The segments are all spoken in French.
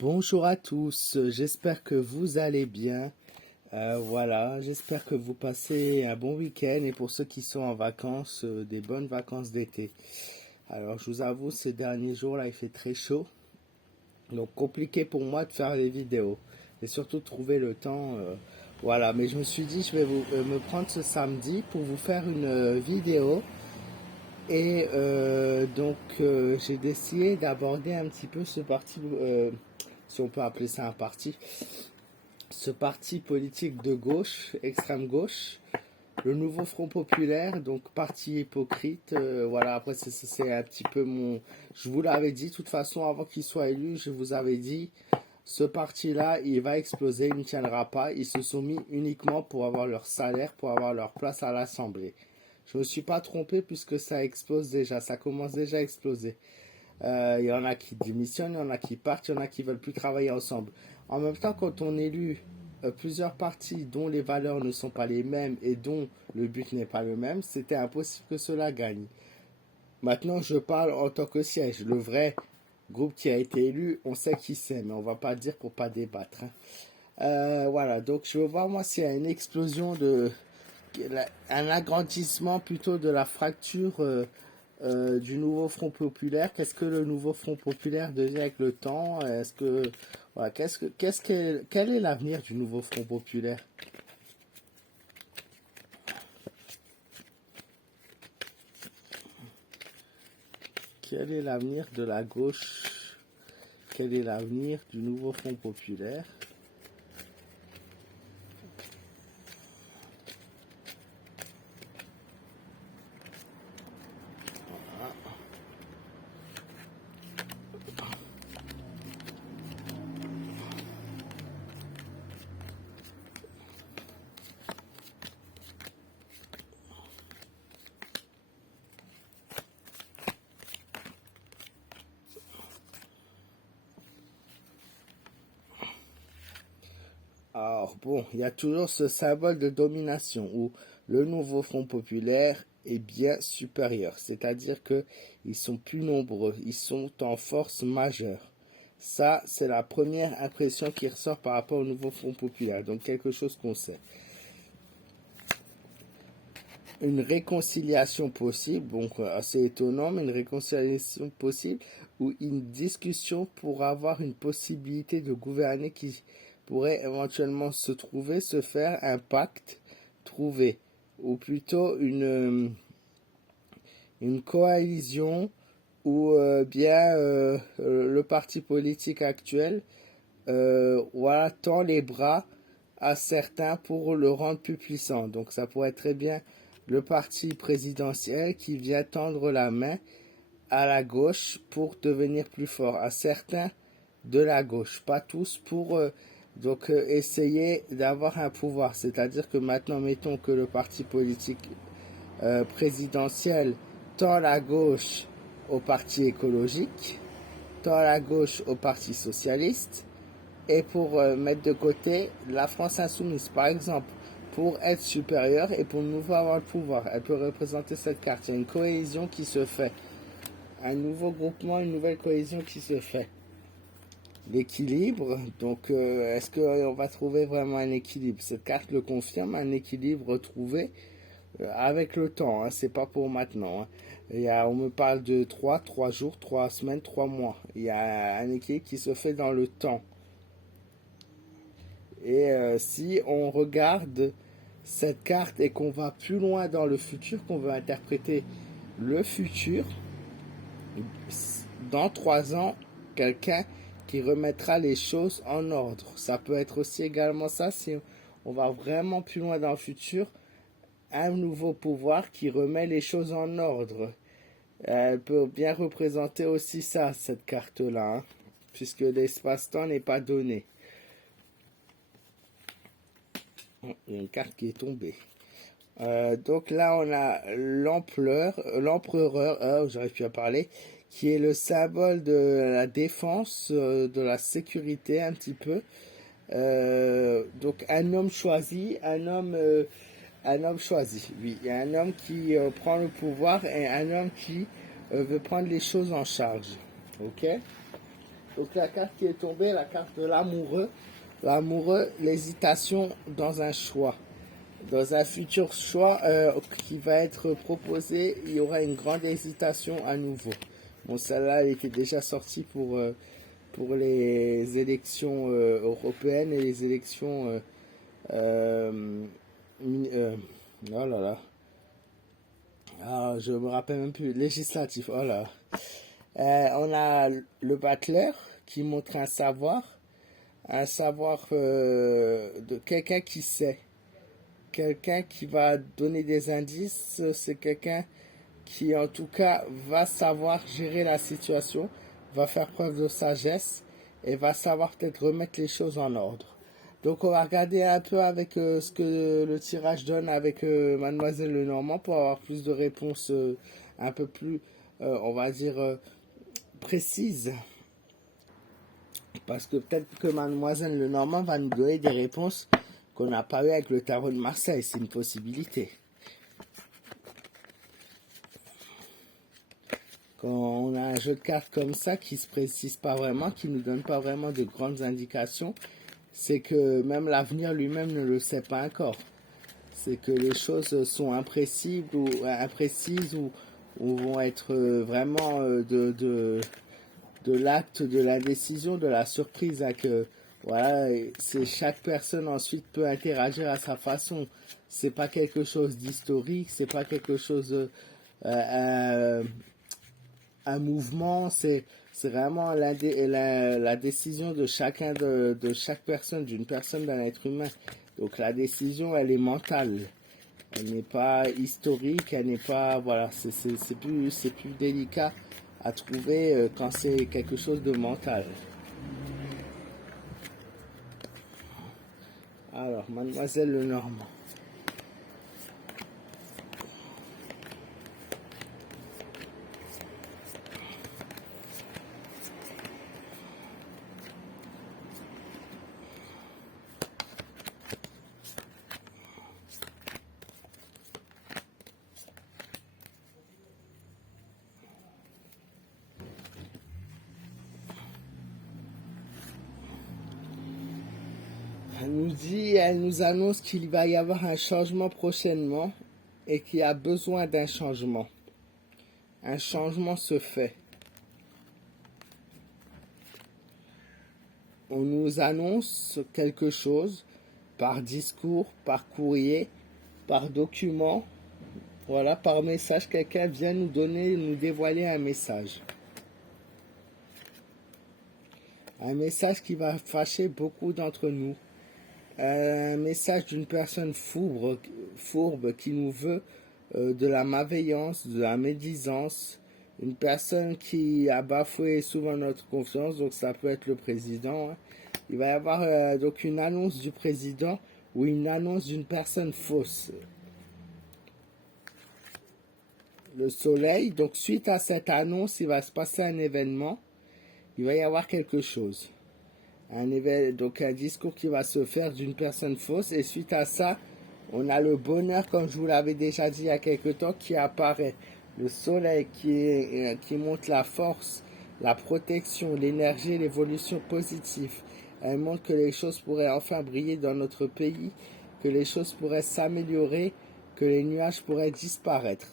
Bonjour à tous, j'espère que vous allez bien. Voilà, j'espère que vous passez un bon week-end et pour ceux qui sont en vacances, des bonnes vacances d'été. Alors je vous avoue, ces derniers jours-là, il fait très chaud, donc compliqué pour moi de faire des vidéos et surtout de trouver le temps. Voilà, mais je me suis dit, je vais me prendre ce samedi pour vous faire une vidéo et j'ai décidé d'aborder un petit peu ce parti, si on peut appeler ça un parti, ce parti politique de gauche, extrême gauche, le nouveau Front Populaire, donc parti hypocrite. Voilà, après c'est un petit peu mon... Je vous l'avais dit, de toute façon, avant qu'il soit élu, je vous avais dit, ce parti-là, il va exploser, il ne tiendra pas. Ils se sont mis uniquement pour avoir leur salaire, pour avoir leur place à l'Assemblée. Je ne me suis pas trompé puisque ça explose déjà, ça commence déjà à exploser. Il y en a qui démissionnent, il y en a qui partent, il y en a qui veulent plus travailler ensemble. En même temps, quand on élit plusieurs partis dont les valeurs ne sont pas les mêmes et dont le but n'est pas le même, c'était impossible que cela gagne. Maintenant, je parle en tant que siège. Le vrai groupe qui a été élu, on sait qui c'est, mais on va pas dire pour pas débattre. Voilà, donc je veux voir moi s'il y a une explosion un agrandissement plutôt de la fracture du nouveau Front Populaire. Qu'est-ce que le nouveau Front Populaire devient avec le temps? Est-ce que voilà, quel est l'avenir du nouveau Front Populaire? Quel est l'avenir de la gauche? Quel est l'avenir du nouveau Front Populaire? Alors bon, il y a toujours ce symbole de domination où le nouveau Front Populaire est bien supérieur, c'est-à-dire que ils sont plus nombreux, ils sont en force majeure. Ça, c'est la première impression qui ressort par rapport au nouveau Front Populaire, donc quelque chose qu'on sait. Une réconciliation possible, donc assez étonnant, mais une réconciliation possible ou une discussion pour avoir une possibilité de gouverner qui pourrait éventuellement se faire un pacte trouvé, ou plutôt une coalition ou le parti politique actuel voilà, tend les bras à certains pour le rendre plus puissant. Donc ça pourrait être très bien le parti présidentiel qui vient tendre la main à la gauche pour devenir plus fort, à certains de la gauche, pas tous, pour essayer d'avoir un pouvoir. C'est-à-dire que maintenant, mettons que le parti politique présidentiel tend la gauche au parti écologique, tend la gauche au parti socialiste, et pour mettre de côté la France insoumise, par exemple, pour être supérieure et pour nouveau avoir le pouvoir. Elle peut représenter cette carte. Il y a une cohésion qui se fait. Un nouveau groupement, une nouvelle cohésion qui se fait. L'équilibre, donc est-ce qu'on va trouver vraiment un équilibre? Cette carte le confirme, un équilibre trouvé avec le temps, hein, c'est pas pour maintenant. Hein. On me parle de 3 jours, 3 semaines, 3 mois. Il y a un équilibre qui se fait dans le temps. Et si on regarde cette carte et qu'on va plus loin dans le futur, qu'on veut interpréter le futur, dans 3 ans, quelqu'un qui remettra les choses en ordre. Ça peut être aussi également ça, si on va vraiment plus loin dans le futur, un nouveau pouvoir qui remet les choses en ordre. Elle peut bien représenter aussi ça, cette carte-là, hein, puisque l'espace-temps n'est pas donné. Il y a une carte qui est tombée. Donc là, on a l'empereur, j'arrive plus à parler, qui est le symbole de la défense, de la sécurité un petit peu. Donc un homme choisi, un homme choisi, oui. Il y a un homme qui prend le pouvoir et un homme qui veut prendre les choses en charge. Ok? Donc la carte qui est tombée, la carte de l'amoureux. L'amoureux, l'hésitation dans un choix. Dans un futur choix qui va être proposé, il y aura une grande hésitation à nouveau. Bon, celle-là, elle était déjà sortie pour les élections européennes et les élections... oh là là. Ah, je me rappelle même plus. Législatif, oh là. On a le battleur qui montre un savoir de quelqu'un qui sait. Quelqu'un qui va donner des indices, c'est quelqu'un qui en tout cas va savoir gérer la situation, va faire preuve de sagesse et va savoir peut-être remettre les choses en ordre. Donc on va regarder un peu avec ce que le tirage donne avec Mademoiselle Lenormand pour avoir plus de réponses un peu plus, on va dire, précises. Parce que peut-être que Mademoiselle Lenormand va nous donner des réponses qu'on n'a pas eu avec le tarot de Marseille. C'est une possibilité. Quand on a un jeu de cartes comme ça qui ne se précise pas vraiment, qui ne nous donne pas vraiment de grandes indications, c'est que même l'avenir lui-même ne le sait pas encore. C'est que les choses sont imprécises ou vont être vraiment de l'acte, de la décision, de la surprise. Voilà, c'est chaque personne ensuite peut interagir à sa façon. C'est pas quelque chose d'historique, c'est pas quelque chose un mouvement, c'est vraiment la décision de chacun de chaque personne, d'une personne, d'un être humain. Donc la décision, elle est mentale. Elle n'est pas historique, elle n'est pas... Voilà, c'est plus délicat à trouver quand c'est quelque chose de mental. Alors, Mademoiselle Lenormand. Elle nous annonce qu'il va y avoir un changement prochainement et qu'il y a besoin d'un changement. Un changement se fait. On nous annonce quelque chose par discours, par courrier, par document. Voilà, par message, quelqu'un vient nous dévoiler un message. Un message qui va fâcher beaucoup d'entre nous. Un message d'une personne fourbe qui nous veut de la malveillance, de la médisance, une personne qui a bafoué souvent notre confiance, donc ça peut être le président. Hein. Il va y avoir donc une annonce du président ou une annonce d'une personne fausse. Le soleil, donc suite à cette annonce, il va se passer un événement, il va y avoir quelque chose. Donc un discours qui va se faire d'une personne fausse et suite à ça, on a le bonheur, comme je vous l'avais déjà dit il y a quelque temps, qui apparaît. Le soleil qui montre la force, la protection, l'énergie, l'évolution positive. Elle montre que les choses pourraient enfin briller dans notre pays, que les choses pourraient s'améliorer, que les nuages pourraient disparaître.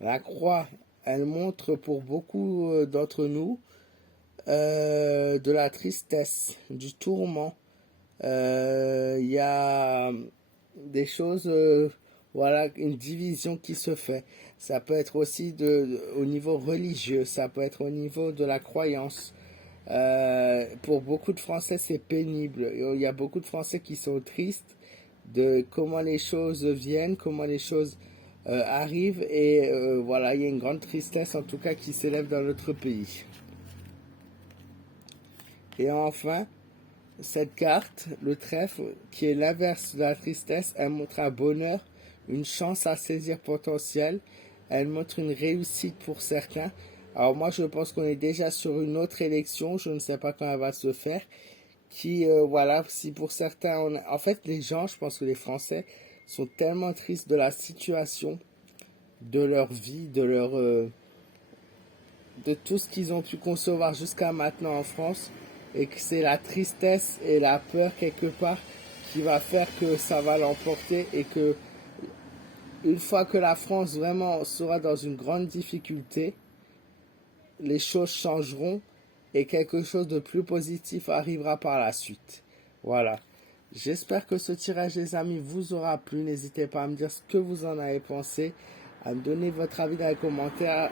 La croix, elle montre pour beaucoup d'entre nous de la tristesse, du tourment. Il y a des choses, voilà, une division qui se fait. Ça peut être aussi au niveau religieux, ça peut être au niveau de la croyance. Pour beaucoup de Français, c'est pénible. Il y a beaucoup de Français qui sont tristes de comment les choses viennent, comment les choses arrivent. Et voilà, il y a une grande tristesse en tout cas qui s'élève dans notre pays. Et enfin, cette carte, le trèfle, qui est l'inverse de la tristesse, elle montre un bonheur, une chance à saisir potentiel. Elle montre une réussite pour certains. Alors moi, je pense qu'on est déjà sur une autre élection. Je ne sais pas quand elle va se faire. Voilà, si pour certains... En fait, les gens, je pense que les Français sont tellement tristes de la situation, de leur vie, de tout ce qu'ils ont pu concevoir jusqu'à maintenant en France et que c'est la tristesse et la peur quelque part qui va faire que ça va l'emporter et que une fois que la France vraiment sera dans une grande difficulté, les choses changeront et quelque chose de plus positif arrivera par la suite. Voilà. J'espère que ce tirage, les amis, vous aura plu. N'hésitez pas à me dire ce que vous en avez pensé, à me donner votre avis dans les commentaires.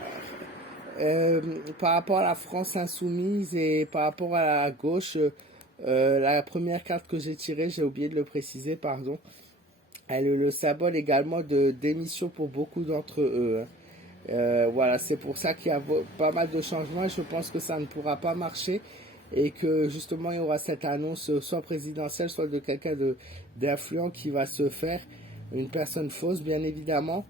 Par rapport à la France insoumise et par rapport à la gauche, la première carte que j'ai tirée, j'ai oublié de le préciser, pardon, elle est le symbole également de démission pour beaucoup d'entre eux, hein. Voilà, c'est pour ça qu'il y a pas mal de changements et je pense que ça ne pourra pas marcher et que justement il y aura cette annonce soit présidentielle, soit de quelqu'un d'influent qui va se faire, une personne fausse bien évidemment.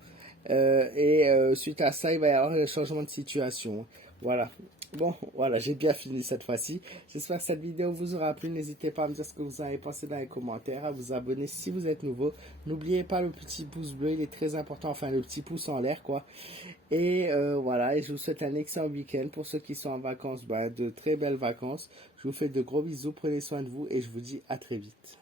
Suite à ça, il va y avoir un changement de situation. Voilà. Bon, voilà, j'ai bien fini cette fois-ci. J'espère que cette vidéo vous aura plu. N'hésitez pas à me dire ce que vous avez pensé dans les commentaires, à vous abonner si vous êtes nouveau. N'oubliez pas le petit pouce bleu, il est très important. Enfin, le petit pouce en l'air, quoi. Voilà, et je vous souhaite un excellent week-end. Pour ceux qui sont en vacances, de très belles vacances. Je vous fais de gros bisous, prenez soin de vous et je vous dis à très vite.